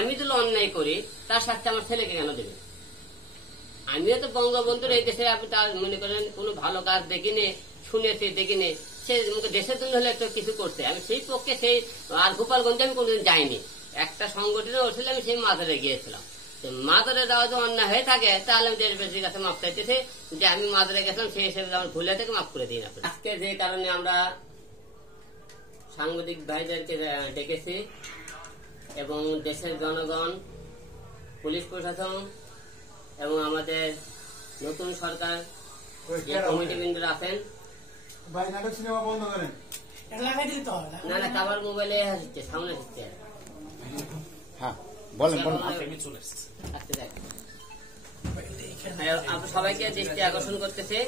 আমি যদি অন্যায় করি তার শাস্তি আমার ছেলেকে কেন দেবে? আমিও তো বঙ্গবন্ধুর এই দেশে আপনি তার মনে করেন কোনো ভালো কাজ দেখিনি, শুনেছি দেখিনি, সে দেশের জন্য হলে একটা কিছু করছে, আমি সেই পক্ষে সেই আর গোপালগঞ্জে আমি কোনোদিন যাইনি। একটা সংগঠনে হচ্ছিল, আমি সেই মাদারে গিয়েছিলাম। মাদারে যাওয়া যদি অন্যায় হয়ে থাকে তাহলে আমি দেশবাসীর কাছে মাফ চাইতেছি যে আমি মাদারে গেছিলাম, সেই হিসেবে আমার ভুলে থেকে মাফ করে দিন আপনি। আজকে যে কারণে আমরা সাংবাদিক ভাইদেরকে ডেকেছি এবং দেশের জনগণ, পুলিশ প্রশাসন এবং আমাদের নতুন সরকার যে কমিটি বৃন্দরা আছেন, সিনেমা বন্ধ করেন না না কাবার মোবাইলে আসছে, সামনে আসছে, হ্যাঁ বলেন বলেন। সবাইকে দৃষ্টি আকর্ষণ করতেছে,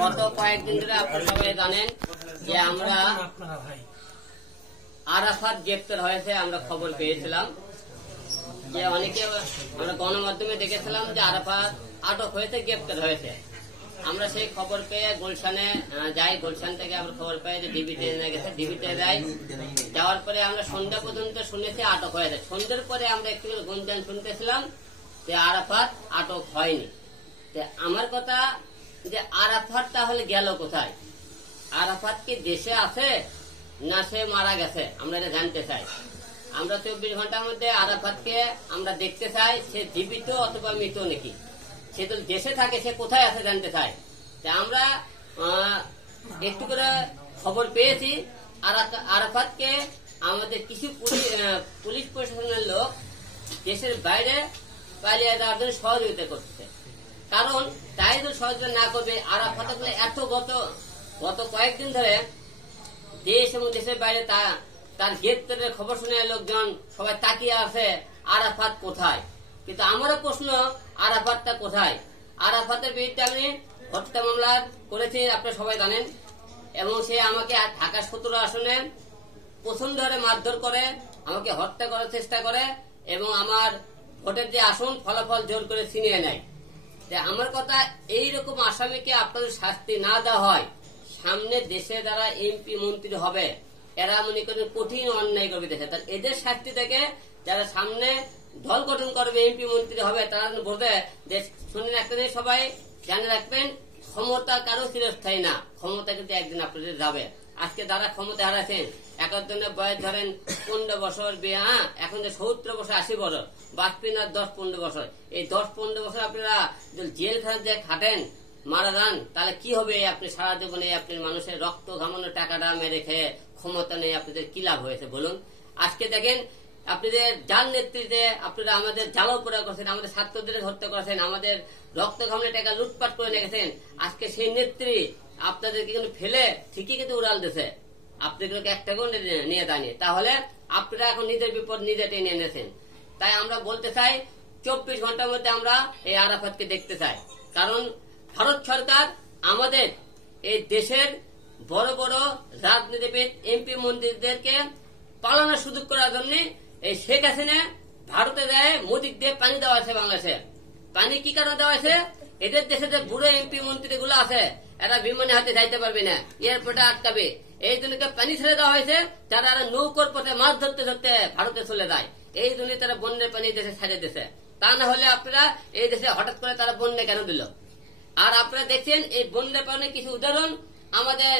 গত কয়েকদিন ধরে আপনারা সবাই জানেন যে আমরা আরাফাত গ্রেপ্তার হয়েছে, আমরা খবর পেয়েছিলাম যে অনেকে আমরা গণমাধ্যমে দেখেছিলাম যে আরাফাত আটক হয়েছে, গ্রেপ্তার হয়েছে। আমরা সেই খবর পেয়ে গুলশানে যাই, গুলশান থেকে আমরা খবর পাই যে ডিবিতে নিয়ে গেছে, ডিবিতে যাই, যাওয়ার পরে আমরা সন্ধ্যা পর্যন্ত শুনেছি আটক হয়েছে। সন্ধ্যার পরে আমরা একটু গুঞ্জন শুনতেছিলাম যে আরাফাত আটক হয়নি। আমার কথা যে আরাফাত তাহলে গেল কোথায়? আরাফাত কি দেশে আছে না সে মারা গেছে? আমরা এটা জানতে চাই। আমরা 24 ঘন্টার মধ্যে আরাফাতকে আমরা দেখতে চাই, সে জীবিত অথবা মৃত নাকি। সে তো দেশে থাকে, সে কোথায় আছে জানতে চাই। আমরা একটু করে খবর পেয়েছি আরাফাতকে আমাদের কিছু পুলিশ প্রশাসনের লোক দেশের বাইরে পালিয়ে যাওয়ার জন্য সহযোগিতা করতেছে। কারণ তাই তো সহযোগিতা না করবে, আরাফাত এত গত কয়েকদিন ধরে দেশ এবং দেশের বাইরে তার গ্রেপ্তারের খবর শুনে লোকজন সবাই তাকিয়ে আছে আরাফাত কোথায়। কিন্তু আমারও প্রশ্ন, আরাফাতটা কোথায়? আরাফাতের বিরুদ্ধে আমি হত্যা মামলা করেছি, আপনারা সবাই জানেন, এবং সে আমাকে ঢাকা 17 আসনে প্রচন্ড হারে মারধর করে, আমাকে হত্যা করার চেষ্টা করে এবং আমার ভোটের যে আসন ফলাফল জোর করে ছিনিয়ে নেয়। আমার কথা, এইরকম আসামিকে আপনাদের শাস্তি না দেওয়া হয়, সামনে দেশে যারা এমপি মন্ত্রী হবে এরা মনে করেন কঠিন অন্যায় করবে দেশে, তার এদের শাস্তি থেকে যারা সামনে দল গঠন করবে, এমপি মন্ত্রী হবে, তারা বোঝে যে শুনেন একটা জিনিস সবাই জানে রাখবেন, ক্ষমতা কারো চিরস্থায়ী না, ক্ষমতা কিন্তু একদিন আপনাদের যাবে। আজকে যারা ক্ষমতা হারাছেন, একজনের বয়স ধরেন 15 বছর, এখন যে 70 বছর 80 বছর, বাঁচবেন না 10-15 বছর। এই 10-15 বছর আপনারা জেলখানা দিয়ে খাটেন, মারা যান, তাহলে কি হবে? আপনি সারা জীবনে আপনি মানুষের রক্ত ঘামানো টাকাটা মেরে খেয়ে ক্ষমতা নেই, আপনাদের কি লাভ হয়েছে বলুন? আজকে দেখেন আপনাদের যার নেতৃত্বে আপনারা আমাদের জ্বালাও পোড়া করছেন, আমাদের ছাত্রদের হত্যা করেছেন, আমাদের রক্ত ঘামলে টাকা লুটপাট করে নিয়ে গেছেন। আজকে সেই নেত্রী আপনাদেরকে কিন্তু ফেলে ঠিকই কিন্তু উড়াল দিছে, আপনাদেরকে একটাকেও নিয়ে দাঁড়িয়ে। তাহলে আপনারা এখন নিজের বিপদ নিজে টেনে এনেছেন। তাই আমরা বলতে চাই 24 ঘন্টার মধ্যে আমরা এই আরাফাতকে দেখতে চাই। কারণ ভারত সরকার আমাদের এই দেশের বড় বড় রাজনীতিবিদ এমপি মন্ত্রীদেরকে পালানোর সুযোগ করার জন্য এই শেখ হাসিনা ভারতে দেয়, মোদিক দিয়ে পানি দেওয়া আছে বাংলাদেশে। পানি কি কারণে দেওয়া আছে? এদের দেশে যে বুড়ো এমপি মন্ত্রী গুলো আছে এরা বিমানে হাতে যাইতে পারবে না, এয়ারপোর্টে আটকাবে, এই জন্য পানি ছেড়ে দেওয়া হয়েছে, তারা নৌকোর পথে মাছ ধরতে ধরতে ভারতে চলে যায়। এই জন্য তারা বন্যের পানি দেশে ছেড়ে দিয়েছে। তা না হলে আপনারা এই দেশে হঠাৎ করে তারা বন্যা কেন দিল? আর আপনারা দেখছেন এই বন্যার পানি কিছু উদাহরণ, আমাদের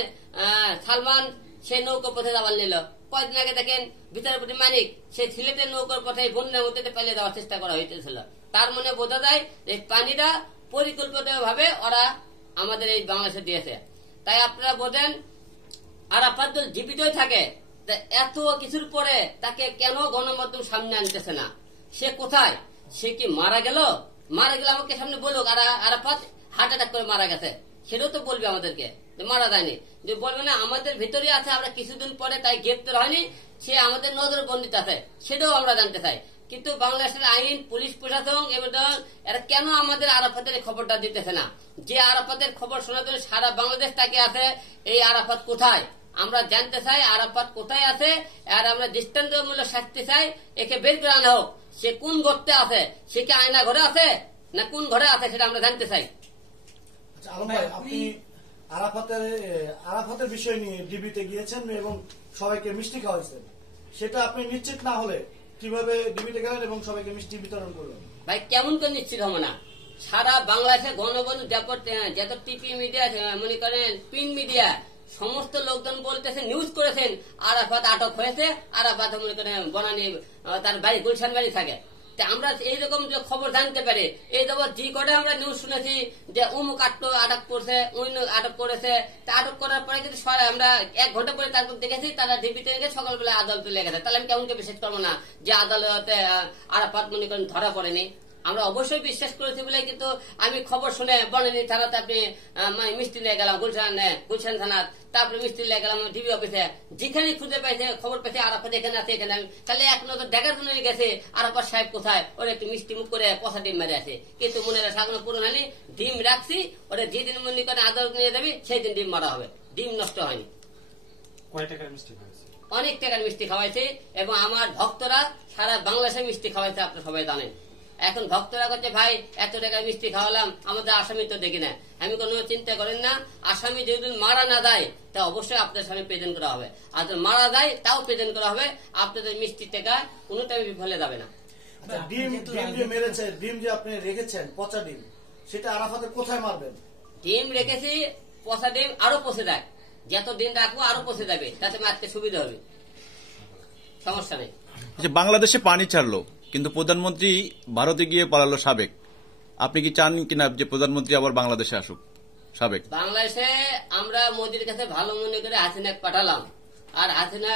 সালমান সে নৌকো পথে যাওয়ার নিল, কয়েকদিন আগে দেখেন বিচারপতি মানিক সে সিলেটের নৌকার পথে বন্যার মধ্যে পালিয়ে যাওয়ার চেষ্টা করা হয়েছিল। তার মনে বোঝা যায় এই পানিটা পরিকল্পিত ভাবে ওরা আমাদের এই বাংলাদেশে দিয়েছে। তাই আপনারা বোঝেন আরাফাত জীবিতই থাকে, এত কিছুর পরে তাকে কেন গণমাধ্যম সামনে আনতেছে না? সে কোথায়? সে কি মারা গেল? মারা গেলে আমাকে সামনে বলুক আরাফাত হার্ট অ্যাটাক করে মারা গেছে, সেটাও তো বলবে আমাদেরকে যে মারা যায়নি। যে বলবে না আমাদের ভিতরে আছে, আমরা কিছুদিন পরে তাই গ্রেপ্তার হয়নি, সে আমাদের নজরবন্দিতে আছে, সেটাও আমরা জানতে চাই। কিন্তু বাংলাদেশের আইন, পুলিশ প্রশাসন এরা কেন আমাদের আরাফাতের খবরটা দিতেছে না? যে আরাফাতের খবর শোনার জন্য সারা বাংলাদেশ তাকে আছে, এই আরাফাত কোথায়? আমরা জানতে চাই আরাফাত কোথায় আছে, আর আমরা দৃষ্টান্তমূলক শাস্তি চাই, একে বের করে আনা হোক। সে কোন গর্তে আছে? সে কি আয়না ঘরে আছে না কোন ঘরে আছে সেটা আমরা জানতে চাই। আপনি আরাফাতের বিষয় নিয়ে ডিবিতে গিয়েছেন এবং সবাইকে মিষ্টি খাওয়াইছেন, সেটা আপনি নিশ্চিত না হলে কিভাবে ডিবিতে গেলেন এবং সবাইকে মিষ্টি বিতরণ করলেন? ভাই কেমন করে নিশ্চিত হবো না? সারা বাংলাদেশে গণবন্ধু যত টিভি মিডিয়া মনে করেন প্রিন্ট মিডিয়া সমস্ত লোকজন বলতেছে, নিউজ করেছেন আরাফাত আটক হয়েছে, আরাফাত মনে করেন বনানী তার বাড়ি গুলশান বাড়ি থাকে। তা আমরা এইরকম যে খবর জানতে পারি, এই যাবৎ জি করে আমরা নিউজ শুনেছি যে অমুক আটক করছে, অন্য আটক করেছে। তা আটক করার পরে কিন্তু আমরা 1 ঘন্টা পরে তারপর দেখেছি তারা ডিবিতে গিয়ে সকালবেলা আদালতে লেগেছে। তাহলে আমি কেমন করে বিশ্বাস করবো না যে আদালতে আরাফাত মনে করেন ধরা পড়েনি? আমরা অবশ্যই বিশ্বাস করেছি বলে কিন্তু আমি খবর শুনে বনানী থানাতে আপনি মিষ্টি নিয়ে গেলাম গুলশান থানার, তারপরে মিষ্টি নিয়ে গেলাম ডিবি অফিসে, যেখানে খুঁজে পাইছে খবর পেয়েছে আরাফাত এখানে আছে এখানে। তাহলে এক নজর দেখার জন্য গেছে আরাফাত সাহেব কোথায়, ওরা একটু মিষ্টি মুখ করে পচা ডিম মেরে আছে। কিন্তু মনে রাখা কোনো পুরো হয়নি, ডিম রাখছি, ওরা যেদিন মনে করে আদালত নিয়ে যাবে সেই দিন ডিম মারা হবে, ডিম নষ্ট হয়নি। কয় টাকার মিষ্টি খাওয়াইছে? অনেক টাকার মিষ্টি খাওয়াইছে এবং আমার ভক্তরা সারা বাংলাদেশে মিষ্টি খাওয়াইছে, আপনারা সবাই জানেন। এখন ভক্তরা করছে ভাই এত টাকা মিষ্টি খাওয়ালাম, আমাদের আসামি তো দেখি না। আমি কোনো চিন্তা করেন না, আসামি যেদিন মারা না দেয় তা অবশ্যই আপনার সামনে প্রেজেন্ট করা হবে, আর যদি মারা যায় তাও প্রেজেন্ট করা হবে। আপনাদের মিষ্টির টাকা কোনো টাইমে বিফলে যাবে না। ডিম যে মেরেছে, ডিম যে আপনি রেখেছেন পচা ডিম, সেটা আরাফাতের কোথায় মারবেন? ডিম রেখেছি, পচা ডিম আরো পচে যায়, যত দিন রাখবো আরো পচে যাবে, তাতে মারতে সুবিধা হবে, সমস্যা নেই। বাংলাদেশে পানি ছাড়লো কিন্তু প্রধানমন্ত্রী ভারতে গিয়ে পালালো সাবেক। আপনি কি চান কিনা যে প্রধানমন্ত্রী আবার বাংলাদেশে আসুক সাবেক? বাংলাদেশে আমরা মোদির কাছে ভালো মনে করে হাসিনা পাঠালাম, আর হাসিনা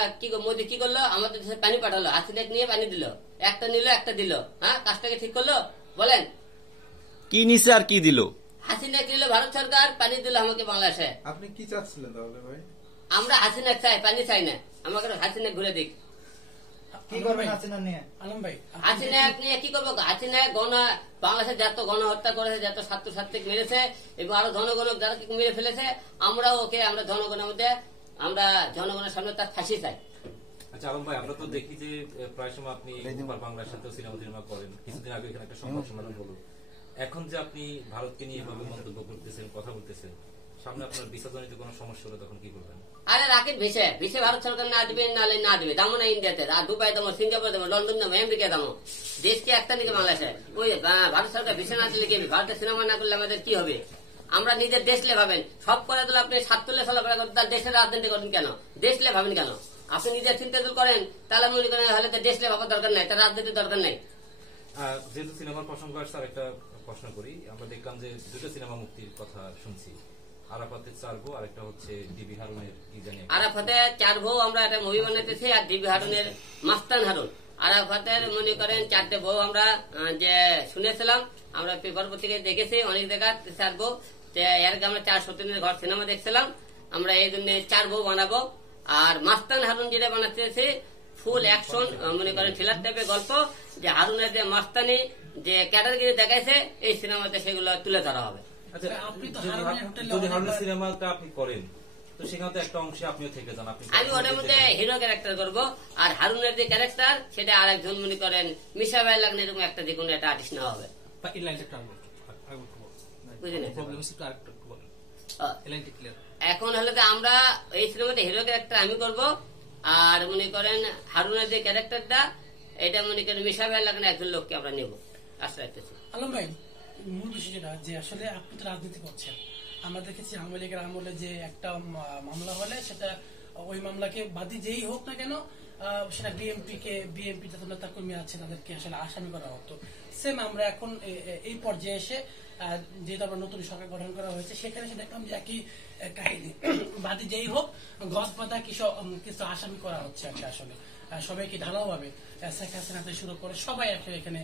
মোদি কি করলো, আমাদের দেশে পানি পাঠালো, হাসিনা নিয়ে পানি দিল, একটা নিল একটা দিল। হ্যাঁ, কাজটাকে ঠিক করলো? বলেন কি নিছে আর কি দিল? হাসিনা দিল ভারত সরকার, পানি দিল আমাকে বাংলাদেশে। আপনি কি চাচ্ছিলেন তাহলে ভাই? আমরা হাসিনা চাই, পানি চাই না। আমাকে হাসিনা ঘুরে দিক। কি করবেন হাসিনা নিয়ে? আলম ভাই, হাসিনা নিয়ে কি করবো? হাসিনা বাংলাদেশে যত গণহত্যা করেছে, যত ছাত্রছাত্রী মেরেছে এবং আরো জনগণ যারা মেরে ফেলেছে, আমরা জনগণের মধ্যে আমরা জনগণের সামনে তার ফাঁসি চাই। আচ্ছা আলম ভাই, আমরা তো দেখি যে প্রায় সময় আপনি বাংলার সাথে সিনেমা করেন, কিছুদিন আগে এখানে একটা সংবাদ সম্মেলন হলো। এখন যে আপনি ভারতকে নিয়ে এভাবে মন্তব্য করতেছেন, কথা বলতেছেন, সামনে আপনার ভিসাজনিত কোনো সমস্যা হলে তখন কি করবেন? আরে রাকেট ভিসে ভারত সরকার না দিবে, নালে না দিবে, দামো না ইন্ডিয়াতে, আর দুবাই দামো, সিঙ্গাপুর দামো, লন্ডন দামো, আমেরিকা দামো, দেশকে একটা দিকে বাংলাদেশে। ওই ভারত সরকার ভিসা না দিলে কি হবে? ভারতের সিনেমা না করলে আমাদের কি হবে? আমরা নিজের দেশলে ভাবেন, সব করে দিলে আপনি 7 তুলে চলাফেরা করেন, তার দেশের রাজনীতি করেন কেন? দেশলে ভাবেন কেন? আপনি নিজের চিন্তা করেন, তাহলে মনে করেন হলে তো দেশলে ভাবার দরকার নাই, তার রাজনীতির দরকার নাই। যেহেতু সিনেমার প্রসঙ্গ আসছে, একটা প্রশ্ন করি। আমরা দেখলাম যে 2টা সিনেমা মুক্তির কথা শুনছি, আরাফাতের 4 বউ, আরেকটা হচ্ছে ডিবি হারুনের কি জানি। আরাফাতের 4 বউ আমরা একটা মুভি বানাইতেছি, আর ডিবি হারুনের মাস্তান হারুন। আরাফাতের মনে করেন 4টে বউ আমরা যে শুনেছিলাম, আমরা পেপার পত্রিকায় দেখেছি অনেক জায়গা 4 বউ। এর আগে আমরা 4 সতীনের ঘর সিনেমা দেখছিলাম, আমরা এই জন্য 4 বউ বানাবো। আর মাস্তান হারুন যেটা বানাতেছি ফুল অ্যাকশন মনে করেন থ্রিলার টাইপের গল্প, যে হারুনের যে মাস্তানি যে ক্যাটাগরি দেখাইছে এই সিনেমাতে সেগুলো তুলে ধরা হবে। আচ্ছা, যদি হারুনের সিনেমাটা আপনি করেন তো সেখানে তো একটা অংশে আপনিও থেকে যান, আমি ওটার মধ্যে হিরো ক্যারেক্টার করবো, আর হারুনের যে ক্যারেক্টার সেটা আরেকজন মনে করেন মিশা ভাই লাগলে এরকম একটা যে কোনো একটা আর্টিস্ট নেওয়া হবে। এখন হলে তো আমরা এই সিনেমাতে হিরো ক্যারেক্টার আমি করব, আর মনে করেন হারুনের যে ক্যারেক্টারটা এটা মনে করেন মিশা ভাই লাগলে একজন লোককে আমরা নেব আশা রাখতেছি। আলম ভাই, মূল বিষয় যেটা যে আসলে আপনি তো রাজনীতি করছেন, আমরা দেখেছি আওয়ামী লীগের আমলে যে একটা মামলা হলে সেটা ওই মামলাকে বাদী যেই হোক না কেন সেটা বিএনপি যত নেতা কর্মী আছে তাদেরকে আসলে আসামি করা হতো। সেম আমরা এখন এই পর্যায়ে এসে যেহেতু আমরা নতুন সরকার গঠন করা হয়েছে সেখানে এসে দেখলাম যে একই কাহিনী, বাদী যেই হোক গজ পাতা কিছু আসামি করা হচ্ছে আসলে সবাইকে ঢালাও ভাবে শেখ হাসিনা থেকে শুরু করে সবাই এখানে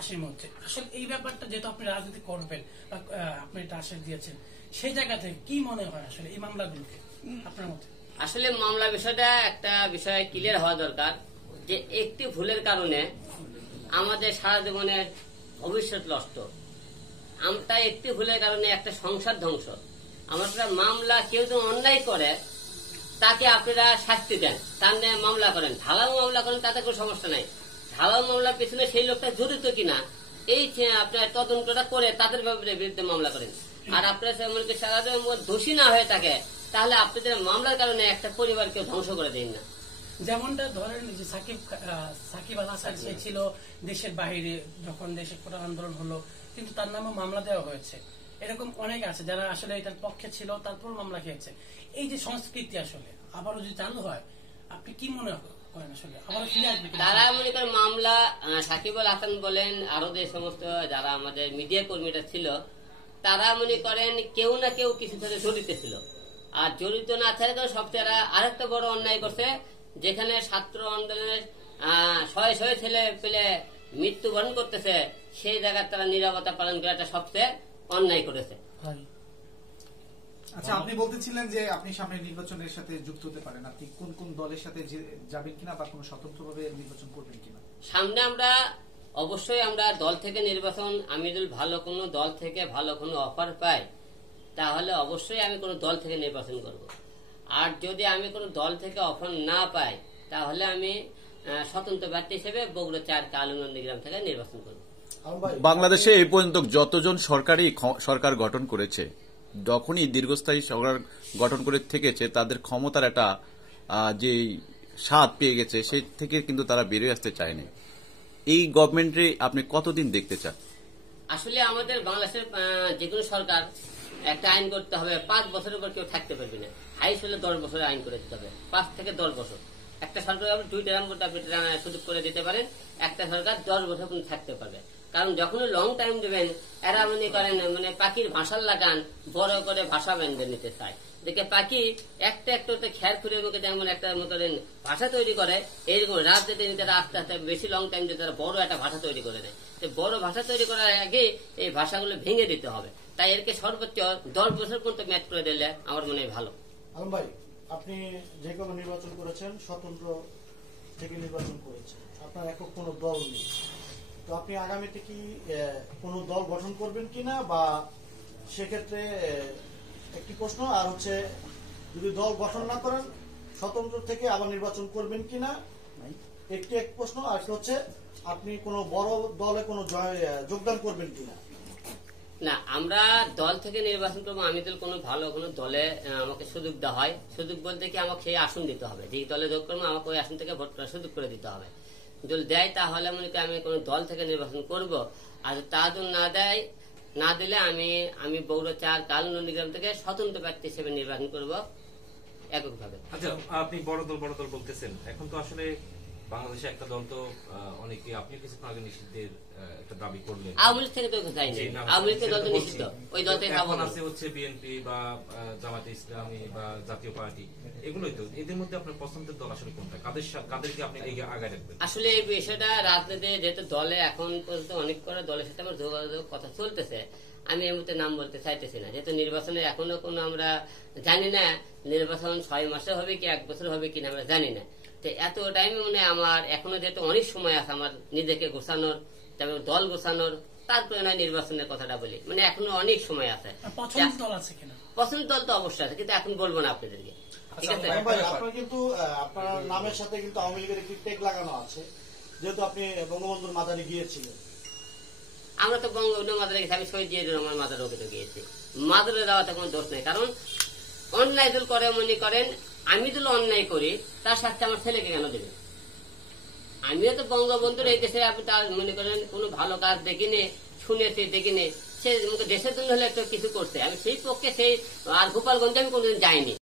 আসামি হচ্ছে। আসলে এই ব্যাপারটা যেহেতু আপনি রাজনীতি করবেন বা আপনি এটা আশ্বাস দিয়েছেন, সেই জায়গা থেকে কি মনে হয় আসলে এই মামলাগুলোকে আপনার মতে? আসলে মামলা বিষয়টা একটা বিষয় ক্লিয়ার হওয়া দরকার, যে একটি ভুলের কারণে আমাদের সারা জীবনের ভবিষ্যৎ নষ্ট। আমরা একটি ভুলের কারণে একটা সংসার ধ্বংস। আমরা মামলা কেউ যদি অন্যায় করে তাকে আপনারা শাস্তি দেন, তার নিয়ে মামলা করেন, ঢালাও মামলা করেন, তাতে কোনো সমস্যা নাই। ঢালাও মামলার পিছনে সেই লোকটা জড়িত কিনা এই আপনার তদন্তটা করে তাদের বিরুদ্ধে মামলা করেন। আর আপনার দোষী না হয়ে থাকে তাহলে আপনাদের মামলার কারণে একটা পরিবারকে ধ্বংস করে দিন না। যেমনটা ধরেন যে সাকিব আল হাসান, সে ছিল দেশের বাইরে, যখন দেশে কোটা আন্দোলন হলো কিন্তু তার নামে মামলা দেওয়া হয়েছে। এরকম অনেক আছে যারা আসলে এটার পক্ষে ছিল, তারপর মামলা খেয়েছে। এই যে সংস্কৃতি আসলে আবারও যদি চালু হয়, আপনি কি মনে করেন আসলে আবারও ফিরে আসবে কিনা? তারা মনে করেন মামলা, সাকিব আল হাসান বলেন, আরো যে সমস্ত যারা আমাদের মিডিয়া কর্মীরা ছিল, তারা মনে করেন কেউ না কেউ কিছু সাথে জড়িত ছিল। আর জড়িত না থাকলে সবচেয়ে আরেকটা বড় অন্যায় করছে, যেখানে ছাত্র আন্দোলনের শয়ে শয়ে ছেলে পেলে মৃত্যুবরণ করতেছে, সেই জায়গায় তারা নীরবতা পালন করাটা সবচেয়ে অন্যায় করেছে। আচ্ছা, আপনি বলতেছিলেন যে আপনি সামনের নির্বাচনের সাথে যুক্ত হতে পারেন, আপনি কোন কোন দলের সাথে যাবেন কিনা বা কোনো স্বতন্ত্রভাবে নির্বাচন করবেন কিনা? সামনে আমরা অবশ্যই আমরা দল থেকে নির্বাচন, আমি যদি ভালো কোনো দল থেকে ভালো কোনো অফার পাই তাহলে অবশ্যই আমি কোনো দল থেকে নির্বাচন করব। আর যদি আমি কোনো দল থেকে অফার না পাই তাহলে আমি স্বতন্ত্র প্রার্থী হিসেবে বগুড়া 4 কালুনন্দীগ্রাম থেকে নির্বাচন করব। বাংলাদেশে এই পর্যন্ত যতজন সরকার গঠন করেছে, যখনই দীর্ঘস্থায়ী সরকার গঠন করে থেকেছে, তাদের ক্ষমতার একটা যে স্বাদ পেয়ে গেছে, সেই থেকে কিন্তু তারা বেরিয়ে আসতে চায়নি। এই গভর্নমেন্টে আপনি কতদিন দেখতে চান? আসলে আমাদের বাংলাদেশের যে কোনো সরকার একটা আইন করতে হবে, 5 বছরের পর কেউ থাকতে পারবে না। হাইস্ট হলে 10 বছরের আইন করে দিতে হবে, 5 থেকে 10 বছর। একটা সরকার আপনি 2 টার্ম করতে আপনি সুযোগ করে দিতে পারেন, একটা সরকার 10 বছর পর্যন্ত থাকতে পারবে। কারণ যখন লং টাইম দেবেন, এরা মনে করেন মানে পাখির ভাষার লাগান বড় করে ভাষা বেঁধে নিতে চায়। দেখে পাখি একটা একটা খেয়ার খুঁড়ে মুখে যেমন একটা মতন ভাষা তৈরি করে, এইরকম রাজনীতি তারা আস্তে আস্তে বেশি লং টাইম দিয়ে তারা বড় একটা ভাষা তৈরি করে দেয়। বড় ভাষা তৈরি করার আগে এই ভাষাগুলো ভেঙে দিতে হবে। তাই এরকে সর্বোচ্চ 10 বছর পর্যন্ত ম্যাচ করে দিলে আমার মনে হয় ভালো। আলম ভাই, আপনি যে কোনো নির্বাচন করেছেন, স্বতন্ত্র থেকে নির্বাচন করেছেন, আপনার একক কোনো দল নেই, তো আপনি আগামীতে কি কোনো দল গঠন করবেন কিনা, বা সেক্ষেত্রে একটি প্রশ্ন, আর হচ্ছে যদি দল গঠন না করেন স্বতন্ত্র থেকে আবার নির্বাচন করবেন কিনা, একটি এক প্রশ্ন। আর হচ্ছে আপনি কোনো বড় দলে কোনো যোগদান করবেন কিনা? না, আমরা দল থেকে নির্বাচন করবো। আমি তো কোনো ভালো কোনো দলে আমাকে সুযোগ দেওয়া হয়, সুযোগ বলতে কি আমাকে সেই আসন দিতে হবে, যে দলে যোগ করবো আমাকে ওই আসন থেকে ভোট করার সুযোগ করে দিতে হবে। যদি দেয় তাহলে মনে করি আমি কোনো দল থেকে নির্বাচন করব, আর তা যদি না দিলে আমি বগুড়া 4 কালুনন্দীগ্রাম থেকে স্বতন্ত্র প্রার্থী হিসেবে নির্বাচন করব এককভাবে। আচ্ছা, আপনি বড় দল বলতেছেন, এখন তো আসলে বাংলাদেশে একটা দল তো অনেকে, আপনি কিছুক্ষণ আগে নিষিদ্ধের একটা দাবি করলেন। আওয়ামী লীগ থেকে তো যায়নি, আওয়ামী লীগ দল তো নিষিদ্ধ, ওই দল থেকে এখন আছে হচ্ছে বিএনপি বা জামাতে ইসলামী বা জাতীয় পার্টি, এগুলোই তো। এদের মধ্যে আপনার পছন্দের দল আসলে কোনটা? কাদেরকে আপনি আগায় রাখবেন? আসলে এই বিষয়টা রাজনীতি যেহেতু দলে এখন পর্যন্ত অনেক করে দলের সাথে আমার যোগাযোগ কথা চলতেছে, আমি এর মধ্যে নাম বলতে চাইতেছি না, যেহেতু নির্বাচনে এখনো কোনো আমরা জানি না, নির্বাচন 6 মাসে হবে কি 1 বছর হবে কিনা আমরা জানি না। তো এত টাইমে মনে আমার এখনো যেহেতু অনেক সময় আছে আমার নিজেকে গোছানোর, তারপর দল গোছানোর, তারপরে নয় নির্বাচনের কথাটা বলি, মানে এখনো অনেক সময় আছে। পছন্দের দল আছে কিনা? পছন্দের দল তো অবশ্যই আছে, কিন্তু এখন বলবো না আপনাদেরকে, ঠিক আছে? আপনার কিন্তু আপনার নামের সাথে কিন্তু আওয়ামী লীগের একটি ট্যাগ লাগানো আছে, যেহেতু আপনি বঙ্গবন্ধুর মাজারে গিয়েছিলেন। আমরা তো বঙ্গবন্ধু মাজারে গেছি, আমি শহীদ জিয়াউর রহমান মাজারে গিয়েছি। মাজারে যাওয়াতে কোনো দোষ নেই, কারণ অন্যায় দল করে মনে করেন আমি যদি অন্যায় করি তার সাথে আমার ছেলেকে কেন দেবে? আমিও তো বঙ্গবন্ধুর এই দেশে আপনি তার মনে করেন কোনো ভালো কাজ দেখিনি, শুনেছি দেখিনি, সে দেশের জন্য হলে একটা কিছু করছে, আমি সেই পক্ষে সেই আর গোপালগঞ্জে আমি কোনোদিন যাইনি।